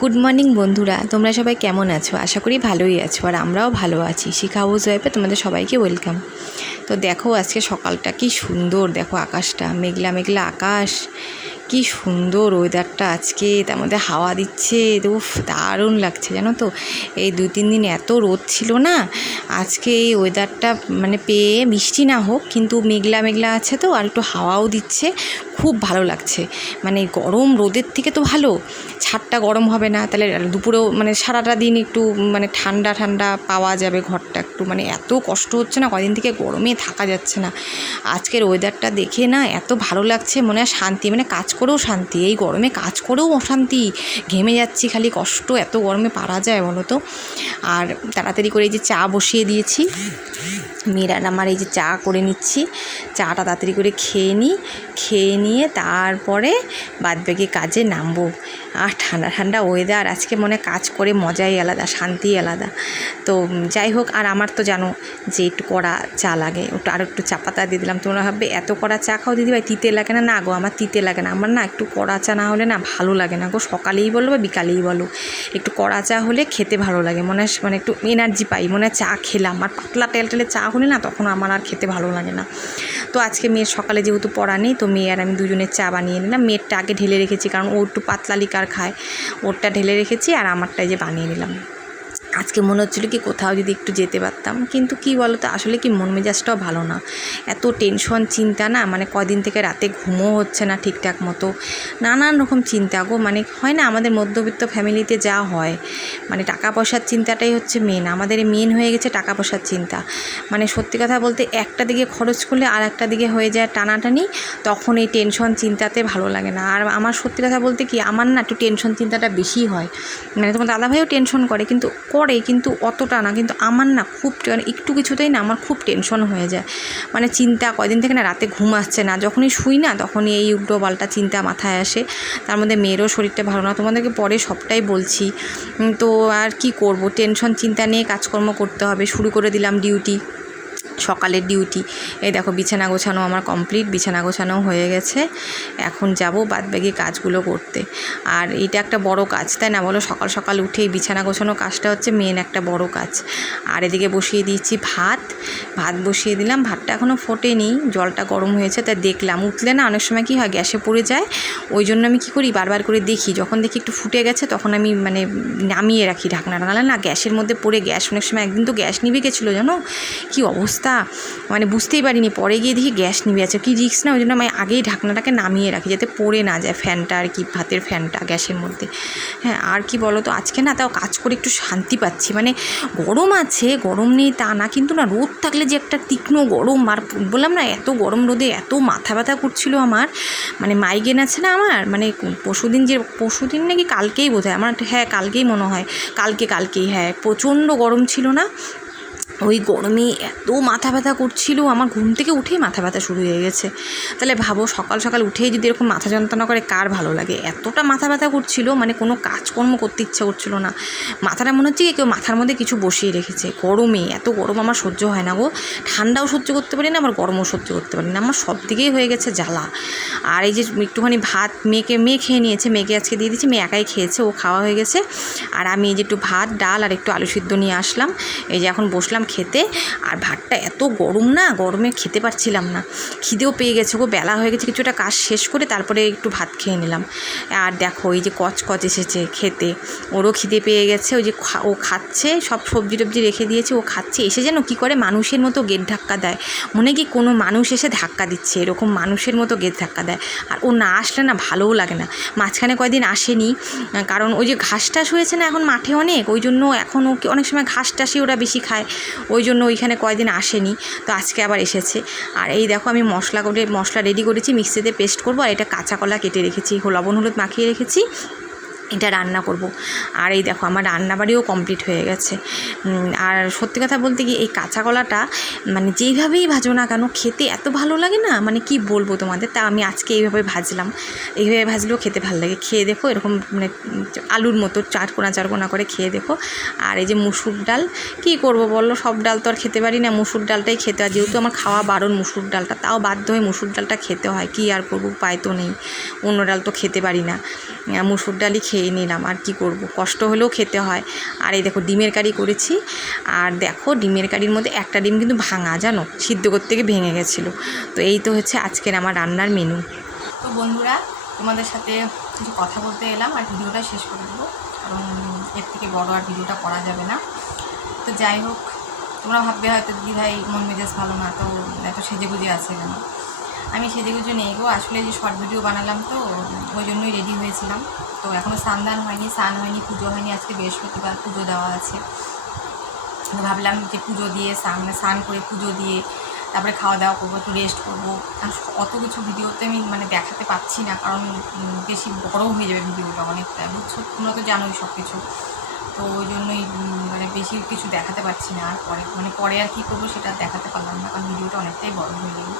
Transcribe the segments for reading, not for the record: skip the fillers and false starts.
Good morning বন্ধুরা, তোমরা সবাই কেমন আছো? আশা করি ভালোই আছো, আর আমরাও ভালো আছি। শিখা হাউস ওয়াইফে তোমাদের সবাইকে ওয়েলকাম। তো দেখো আজকে সকালটা কি সুন্দর, দেখো আকাশটা মেঘলা মেঘলা আকাশ, কি সুন্দর ওয়েদারটা আজকে। তার মধ্যে হাওয়া দিচ্ছে, উফ দারুণ লাগছে জানো তো। এই 2-3 দিন এত রোদ ছিল না, আজকে এই ওয়েদারটা মানে পেয়ে, বৃষ্টি না হোক কিন্তু মেঘলা মেঘলা আছে তো, আর একটু হাওয়াও দিচ্ছে, খুব ভালো লাগছে। মানে গরম রোদের থেকে তো ভালো, ছাদটা গরম হবে না, তাহলে দুপুরেও মানে সারাটা দিন একটু মানে ঠান্ডা ঠান্ডা পাওয়া যাবে, ঘরটা একটু মানে এত কষ্ট হচ্ছে না, কদিন থেকে গরমে থাকা যাচ্ছে না। আজকের ওয়েদারটা দেখে না এত ভালো লাগছে, মনে হয় শান্তি, মানে কাজ করেও শান্তি, এই গরমে কাজ করেও অশান্তি, ঘেমে যাচ্ছি, খালি কষ্ট, এত গরমে পারা যায় বলো তো। আর তাড়াতাড়ি করে এই যে চা বসিয়ে দিয়েছি, মেয়েরা আমার এই যে চা করে নিচ্ছি, চাটা তাড়াতাড়ি করে খেয়ে নিয়ে তারপরে বাদবাকি কাজে নামবো। আর ঠান্ডা ঠান্ডা ওয়েদার, আজকে মনে কাজ করে মজাই আলাদা, শান্তি আলাদা। তো যাই হোক, আর আমার তো জানো যে একটু কড়া চা লাগে, ওটা আর একটু চা পাতা দিয়ে দিলাম। তোমরা ভাববে এত কড়া চা খাও দিদিভাই, তিতে লাগে না? না গো, আমার তিতে লাগে না, আমার না একটু কড়া চা না হলে না ভালো লাগে না গো, সকালেই বলো বা বিকালেই বলো, একটু কড়া চা হলে খেতে ভালো লাগে, মনে হয় মানে একটু এনার্জি পাই, মনে হয় চা খেলাম। আর পাতলা টেলটেলে চা হলে না তখন আমার আর খেতে ভালো লাগে না। তো আজকে মেয়ের সকালে যেহেতু পড়া নেই, তো মেয়ে আর আমি দুজনের চা বানিয়ে নিলাম। মেয়েরটা আগে ঢেলে রেখেছি, কারণ ও একটু পাতলা লিকার খায়, ওরটা ঢেলে রেখেছি, আর আমারটাই যে বানিয়ে নিলাম। আজকে মনে হচ্ছিলো কি কোথাও যদি একটু যেতে পারতাম, কিন্তু কি বলো তো, আসলে কি মন মেজাজটাও ভালো না, এত টেনশন চিন্তা না, মানে কদিন থেকে রাতে ঘুমও হচ্ছে না ঠিকঠাক মতো, নানান রকম চিন্তা গো। মানে হয় না আমাদের মধ্যবিত্ত ফ্যামিলিতে যা হয়, মানে টাকা পয়সার চিন্তাটাই হচ্ছে মেন, আমাদের মেন হয়ে গেছে টাকা পয়সার চিন্তা। মানে সত্যি কথা বলতে একটা দিকে খরচ করলে আর একটা দিকে হয়ে যায় টানাটানি, তখন এই টেনশন চিন্তাতে ভালো লাগে না। আর আমার সত্যি কথা বলতে কি, আমার না একটু টেনশন চিন্তাটা বেশি হয়, মানে তোমার দাদাভাইও টেনশন করে কিন্তু অতটা না, কিন্তু আমার না খুব একটু কিছুতেই না আমার খুব টেনশন হয়ে যায়, মানে চিন্তা। কয়দিন থেকে না রাতে ঘুম আসছে না, যখনই শুই না তখনই এই উল্টো পাল্টা চিন্তা মাথায় আসে। তার মধ্যে মেয়েরও শরীরটা ভালো না, তোমাদেরকে পরে সবটাই বলছি। তো আর কি করব, টেনশন চিন্তা নিয়ে কাজকর্ম করতে হবে, শুরু করে দিলাম ডিউটি, সকালের ডিউটি। এই দেখো বিছানা গোছানো আমার কমপ্লিট, বিছানা গোছানো হয়ে গেছে, এখন যাব বাদবাকি কাজগুলো করতে। আর এটা একটা বড় কাজ, তাই না বলো? সকাল সকাল উঠেই বিছানা গোছানো কাজটা হচ্ছে মেন একটা বড় কাজ। আর এদিকে বসিয়ে দিয়েছি ভাত বসিয়ে দিলাম, ভাতটা এখনও ফোটেনি, জলটা গরম হয়েছে, তাই দেখলাম। উঠলে না অনেক সময় কী হয়, গ্যাসে পড়ে যায়, ওই জন্য আমি কী করি, বারবার করে দেখি, যখন দেখি একটু ফুটে গেছে তখন আমি মানে নামিয়ে রাখি ঢাকনাটা, নাহলে না গ্যাসের মধ্যে পড়ে গ্যাস, অনেক সময় একদিন তো গ্যাস নিভে গেছিলো জানো, কী অবস্থা, মানে বুঝতেই পারিনি, পরে গিয়ে দেখি গ্যাস নিভে আছে, কি রিস্ক না, ওই জন্য আমি আগেই ঢাকনাটাকে নামিয়ে রাখি যাতে পড়ে না যায় ফ্যানটা, আর কি ভাতের ফ্যানটা গ্যাসের মধ্যে। হ্যাঁ, আর কি বলো তো, আজকে না তাও কাজ করে একটু শান্তি পাচ্ছি, মানে গরম আছে, গরম নেই তা না, কিন্তু না রোদ থাকলে যে একটা তীক্ষ্ণ গরম, আর বললাম না এত গরম রোদে এত মাথা ব্যথা করছিল আমার, মানে মাইগ্রেন আছে না আমার, মানে পরশুদিন নাকি কালকেই বোধহয় আমার, হ্যাঁ কালকেই মনে হয়, কালকেই হ্যাঁ, প্রচণ্ড গরম ছিল না, ওই গরমে এত মাথা ব্যথা করছিল, আমার ঘুম থেকে উঠেই মাথা ব্যথা শুরু হয়ে গেছে। তাহলে ভাবো সকাল সকাল উঠেই যদি এরকম মাথা যন্ত্রণা করে কার ভালো লাগে? এতটা মাথা ব্যথা করছিল, মানে কোনো কাজকর্ম করতে ইচ্ছা করছিল না, মাথাটা মনে হচ্ছে কি কেউ মাথার মধ্যে কিছু বসিয়ে রেখেছে। গরমে, এত গরম আমার সহ্য হয় না গো, ঠান্ডাও সহ্য করতে পারি না, আবার গরমও সহ্য করতে পারি না, আমার সব দিকেই হয়ে গেছে জ্বালা। আর এই যে একটুখানি ভাত মেয়ে খেয়ে নিয়েছে, মেয়েকে আজকে দিয়ে দিচ্ছি, মেয়ে একাই খেয়েছে, ও খাওয়া হয়ে গেছে। আর আমি এই যে একটু ভাত ডাল আর একটু আলু সিদ্ধ নিয়ে আসলাম, এই যে এখন বসলাম খেতে। আর ভাতটা এত গরম না, গরমে খেতে পারছিলাম না, খিদেও পেয়ে গেছে গো, বেলা হয়ে গেছে, কিছুটা কাজ শেষ করে তারপরে একটু ভাত খেয়ে নিলাম। আর দেখো এই যে কচ এসেছে খেতে, ওরও খিদে পেয়ে গেছে, ওই যে ও খাচ্ছে, সব সবজি টবজি রেখে দিয়েছে, ও খাচ্ছে। এসে যেন কী করে মানুষের মতো গেট ধাক্কা দেয়, মনে কি কোনো মানুষ এসে ধাক্কা দিচ্ছে, এরকম মানুষের মতো গেট ধাক্কা দেয়। আর ও না আসলে না ভালোও লাগে না, মাঝখানে কয়দিন আসেনি, কারণ ওই যে ঘাস টাস হয়েছে না এখন মাঠে অনেক, ওই জন্য এখন ও অনেক সময় ঘাস টাসই ওরা বেশি খায়, ওই জন্য ওইখানে কয়দিন আসেনি, তো আজকে আবার এসেছে। আর এই দেখো আমি মশলা রেডি করেছি, মিক্সিতে পেস্ট করবো, আর এটা কাঁচা কলা কেটে রেখেছি, লবণ হলুদ মাখিয়ে রেখেছি, এটা রান্না করব। আর এই দেখো আমার রান্নাবাড়িও কমপ্লিট হয়ে গেছে। আর সত্যি কথা বলতে কি, এই কাঁচা কলাটা মানে যেইভাবেই ভাজো না কেন খেতে এত ভালো লাগে না, মানে কি বলবো তোমাদের। তা আমি আজকে এইভাবে ভাজলাম, এইভাবে ভাজলেও খেতে ভালো লাগে, খেয়ে দেখো এরকম মানে আলুর মতো চারকোনা করে খেয়ে দেখো। আর এই যে মুসুর ডাল, কী করবো বলো, সব ডাল তো আর খেতে পারি না, মুসুর ডালটাই খেতে হয়, যেহেতু আমার খাওয়া বারণ মুসুর ডালটা, তাও বাধ্য হয়ে মুসুর ডালটা খেতে হয়, কি আর করবো, উপায় তো নেই, অন্য ডাল তো খেতে পারি না, মুসুর ডালই খেয়ে খেয়ে নিলাম, আর কি করব, কষ্ট হলেও খেতে হয়। আর এই দেখো ডিমের কারি করেছি, আর দেখো ডিমের কারির মধ্যে একটা ডিম কিন্তু ভাঙা, জানো, সিদ্ধ করতে গিয়ে ভেঙে গেছিলো। তো এই তো হচ্ছে আজকের আমার রান্নার মেনু। তো বন্ধুরা, তোমাদের সাথে কিছু কথা বলতে এলাম, আর ভিডিওটা শেষ করে দেবো, কারণ এর থেকে বড় আর ভিডিওটা করা যাবে না। তো যাই হোক, তোমরা ভাববে হয়তো দিদি ভাই মন মেজাজ ভালো না, তো এত সেজেগুজে আছে কেন? আমি সেজেগুজে নেই গো, আসলে যে শর্ট ভিডিও বানালাম তো ওই জন্যই রেডি হয়েছিলাম। তো এখনও স্নান হয়নি, পুজো হয়নি, আজকে বৃহস্পতিবার পুজো দেওয়া আছে। তো ভাবলাম যে পুজো দিয়ে স্নান করে পুজো দিয়ে তারপরে খাওয়া দাওয়া করবো, একটু রেস্ট করবো। আর অত কিছু ভিডিওতে আমি দেখাতে পাচ্ছি না, কারণ বেশি বড়ও হয়ে যাবে ভিডিওটা অনেকটা, বুঝছো, তোমরা তো জানোই সব কিছু। তো ওই জন্যই বেশি কিছু দেখাতে পারছি না। আর পরে আর কী করবো সেটা দেখাতে পারলাম না, কারণ ভিডিওটা অনেকটাই বড় হয়ে গেল।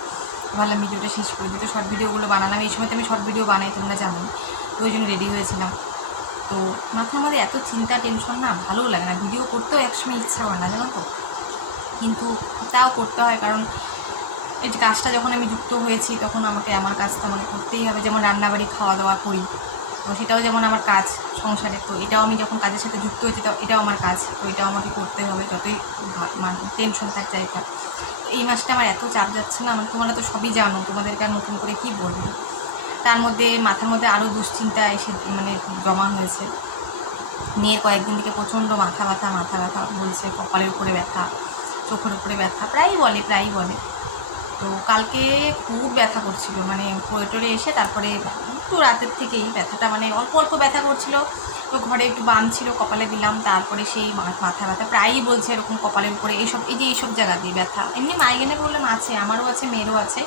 ভাবলাম ভিডিওটা শেষ করে দিই। তো শর্ট ভিডিওগুলো বানালাম, এই সময় তো আমি শর্ট ভিডিও বানাই, তোমরা জানোই। তো ওই জন্য রেডি হয়েছিলাম। তো মাথার মধ্যে এত চিন্তা টেনশন না, ভালোও লাগে না, ভিডিও করতেও একসময় ইচ্ছা হয় না, জানো তো, কিন্তু তাও করতে হয়, কারণ এই যে কাজটা যখন আমি যুক্ত হয়েছি তখন আমার কাজটা আমাকে করতেই হবে। যেমন রান্নাবাড়ি খাওয়া দাওয়া করি, তো সেটাও যেমন আমার কাজ সংসারে, তো এটাও আমি যখন কাজের সাথে যুক্ত হয়েছি এটাও আমার কাজ, তো এটাও আমাকে করতে হবে, যতই টেনশন থাক যাই থাক। এই মাসটা আমার এত চাপ যাচ্ছে না, তোমরা তো সবই জানো, তোমাদেরকে আর নতুন করে কী বলবো। তার মধ্যে মাথার মধ্যে আরও দুশ্চিন্তা এসে জমা হয়েছে। মেয়ের কয়েকদিন থেকে প্রচণ্ড মাথা ব্যথা বলছে, কপালের উপরে ব্যথা, চোখের উপরে ব্যথা, প্রায়ই বলে। তো কালকে খুব ব্যথা করছিল, কোয়েটরে এসে তারপরে একটু রাতের থেকেই ব্যথাটা অল্প অল্প ব্যথা করছিল। তো ঘরে একটু বাম ছিল, কপালে দিলাম, তারপরে সেই মাথা ব্যথা প্রায়ই বলছে এরকম কপালের উপরে, এইসব জায়গা দিয়ে ব্যথা। এমনি মাইগ্রেনের প্রবলেম আছে, আমারও আছে, মেয়েরও আছে,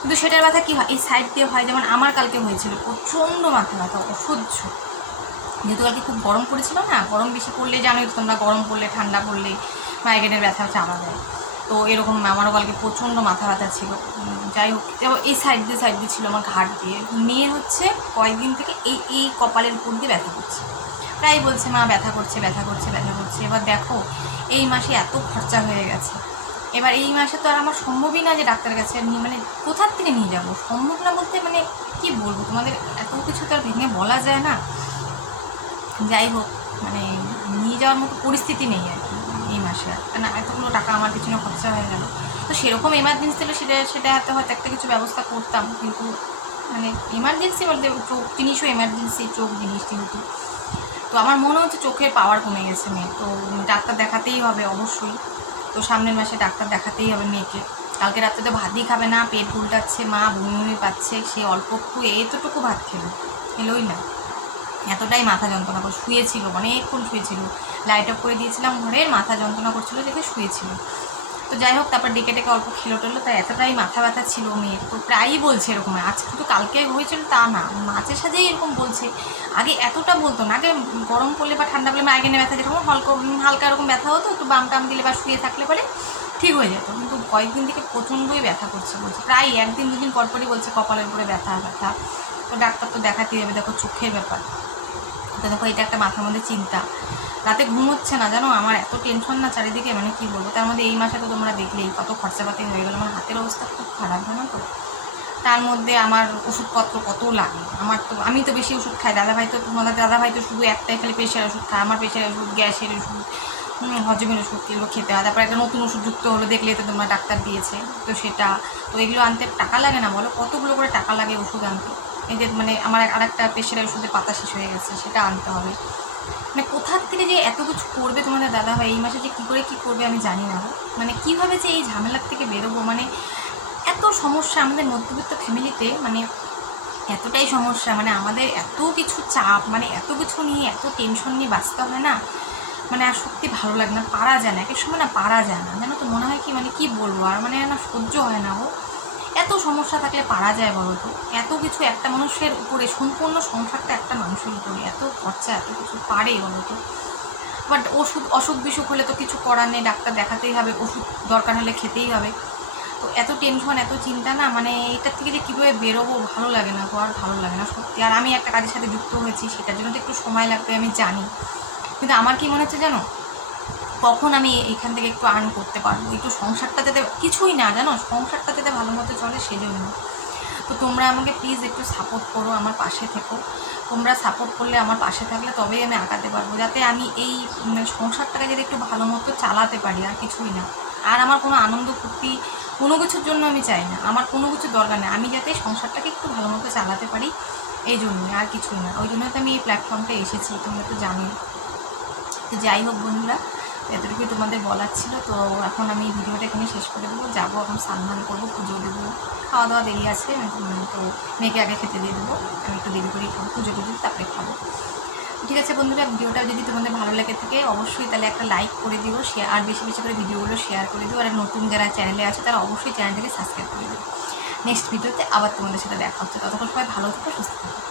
কিন্তু সেটার ব্যথা কী হয়, এই সাইড দিয়ে হয়। যেমন আমার কালকে হয়েছিল প্রচণ্ড মাথা ব্যথা, অসহ্য। যেহেতু কালকে খুব গরম পড়েছিল না, গরম বেশি পড়লে জানোই তোমরা, গরম পড়লে ঠান্ডা পড়লে মাইগ্রেনের ব্যথা চাপা দেয়। তো এরকম আমারও কালকে প্রচণ্ড মাথা ব্যথা ছিল। যাই হোক, এই সাইড দিয়ে ছিল আমার ঘাট দিয়ে। মেয়ে হচ্ছে কয়েকদিন থেকে এই কপালের উপর দিয়ে ব্যথা করছে, প্রায় বলছে মা ব্যথা করছে। এবার দেখো, এই মাসে এত খরচা হয়ে গেছে, এবার এই মাসে তো আর আমার সম্ভবই না যে ডাক্তারের কাছে কোথার থেকে নিয়ে যাবো, সম্ভব না বলতে কি বলবো তোমাদের, এত কিছু তো আর ভেঙে বলা যায় না। যাই হোক, নিয়ে যাওয়ার মতো পরিস্থিতি নেই আর কি এই মাসে, কেন এতগুলো টাকা আমার পিছনে খরচা হয়ে গেল। তো সেরকম এমার্জেন্সি ছিল, সেটা হয়তো একটা কিছু ব্যবস্থা করতাম, কিন্তু এমার্জেন্সি বলতে চোখ জিনিসও এমার্জেন্সি, চোখ জিনিস যেহেতু। তো আমার মনে হচ্ছে চোখের পাওয়ার কমে গেছে মেয়ে, তো ডাক্তার দেখাতেই হবে অবশ্যই। তো সামনের মাসে ডাক্তার দেখাতেই হবে মেয়েকে। কালকে রাত্রে তো ভাতই খাবে না, পেট উল্টাচ্ছে, মা বমি পাচ্ছে, সে অল্প একটু এতটুকু ভাত খেলোই না, এতটাই মাথা যন্ত্রণা করে শুয়েছিল, অনেকক্ষণ শুয়েছিল। লাইট অফ করে দিয়েছিলাম ঘরের, মাথা যন্ত্রণা করছিল দেখে শুয়েছিল। তো যাই হোক, তারপর ডেকে অল্প খেলো, তাই এতটাই মাথা ব্যথা ছিল মেয়ের। তো প্রায়ই বলছে এরকম, আজকে কিন্তু কালকে হয়েছিল তা না, মাঝে সাঝেই এরকম বলছে। আগে এতটা বলতো না, আগে গরম পড়লে বা ঠান্ডা পড়লে মাইগ্রেনে ব্যথা যেরকম হালকা এরকম ব্যথা হতো, একটু বাম টাম দিলে বা শুয়ে থাকলে পরে ঠিক হয়ে যেত, কিন্তু কয়েকদিন থেকে প্রচণ্ডই ব্যথা করছে বলছে, প্রায় একদিন দুদিন পরপরই বলছে কপালের উপরে ব্যথা। তো ডাক্তার তো দেখাতেই হবে, দেখো চোখের ব্যাপার। তো দেখো, এটা একটা মাথার মধ্যে চিন্তা, রাতে ঘুম হচ্ছে না, জানো, আমার এত টেনশন না চারিদিকে, কী বলবো। তার মধ্যে এই মাসে তো তোমরা দেখলেই কত খরচাপাতি হয়ে গেলো, আমার হাতের অবস্থা খুব খারাপ, জানো তো। তার মধ্যে আমার ওষুধপত্র কত লাগে, আমি তো বেশি ওষুধ খাই, তোমাদের দাদাভাই তো শুধু একটাই খালি প্রেশার ওষুধ খায়, আমার প্রেশার ওষুধ, গ্যাসের ওষুধ, হজমের ওষুধ, এগুলো খেতে হয়। তারপর একটা নতুন ওষুধ যুক্ত হলো, দেখলে তো তোমরা ডাক্তার দিয়েছে, তো সেটা, তো এগুলো আনতে টাকা লাগে না বলো, কতগুলো করে টাকা লাগে ওষুধ আনতে। এই যে আমার আরেকটা প্রেশারের ওষুধের পাতা শেষ হয়ে গেছে, সেটা আনতে হবে। কোথার থেকে যে এত কিছু করবে তোমাদের দাদাভাই, এই মাসে যে কী করবে আমি জানি না। কীভাবে যে এই ঝামেলার থেকে বেরোবো, এত সমস্যা আমাদের মধ্যবিত্ত ফ্যামিলিতে, এতটাই সমস্যা, আমাদের এত কিছু চাপ, এত কিছু নিয়ে, এত টেনশন নিয়ে বাঁচতে হয় না, আর সত্যি ভালো লাগে না, পারা যায় না, একের সময় না পারা যায় না, জানো তো, মনে হয় কি কী বলবো আর, না সহ্য হয় না। এত সমস্যা থাকলে পারা যায় বলো তো, এত কিছু একটা মানুষের উপরে, সম্পূর্ণ সংসারটা একটা মানুষের উপরে, এত খরচা, এত কিছু পারে বলো তো। বাট অসুখ বিসুখ হলে তো কিছু করার নেই, ডাক্তার দেখাতেই হবে, ওষুধ দরকার হলে খেতেই হবে। তো এত টেনশন, এত চিন্তা না, এটার থেকে যে কীভাবে বেরোবো ভালো লাগে না, তো আর ভালো লাগে না সত্যি। আর আমি একটা কাজের সাথে যুক্ত হয়েছি, সেটার জন্য তো একটু সময় লাগবে আমি জানি, কিন্তু আমার কি মনে হচ্ছে জানো, কখন আমি এখান থেকে একটু আর্ন করতে পারবো, একটু সংসারটা যাতে, কিছুই না জানো, সংসারটা যাতে ভালো মতো চলে, সেজন্য। তো তোমরা আমাকে প্লিজ একটু সাপোর্ট করো, আমার পাশে থেকো। তোমরা সাপোর্ট করলে, আমার পাশে থাকলে তবেই আমি আঁকাতে পারবো, যাতে আমি এই সংসারটাকে যদি একটু ভালো মতো চালাতে পারি, আর কিছুই না। আর আমার কোনো আনন্দ ফুর্তি কোনো কিছুর জন্য আমি চাই না, আমার কোনো কিছুর দরকার নেই, আমি যাতে সংসারটাকে একটু ভালো মতো চালাতে পারি এই জন্যই, আর কিছুই না। ওই জন্য তো আমি এই প্ল্যাটফর্মটা এসেছি, তোমরা তো জানোই। তো যাই হোক বন্ধুরা, এতটুকুই তোমাদের বলার ছিল। তো এখন আমি ভিডিওটা এখানে শেষ করে দেবো, যাবো এখন স্নান করবো, পুজো দেবো, খাওয়া দাওয়া দেরি আছে। তো মেয়েকে আগে খেতে দিয়ে দেবো, আমি একটু দেরি করেই খাবো, পুজো টুজো তারপরে খাবো। ঠিক আছে বন্ধুরা, ভিডিওটা যদি তোমাদের ভালো লেগে থাকে অবশ্যই তাহলে একটা লাইক করে দিও, শেয়ার, আর বেশি বেশি করে ভিডিওগুলো শেয়ার করে দিও। আর নতুন যারা চ্যানেলে আছে তারা অবশ্যই চ্যানেলটাকে সাবস্ক্রাইব করে দিও। নেক্সট ভিডিওতে আবার তোমাদের সাথে দেখা হচ্ছে, ততক্ষণ সবাই ভালো থাকো, সুস্থ থাকো।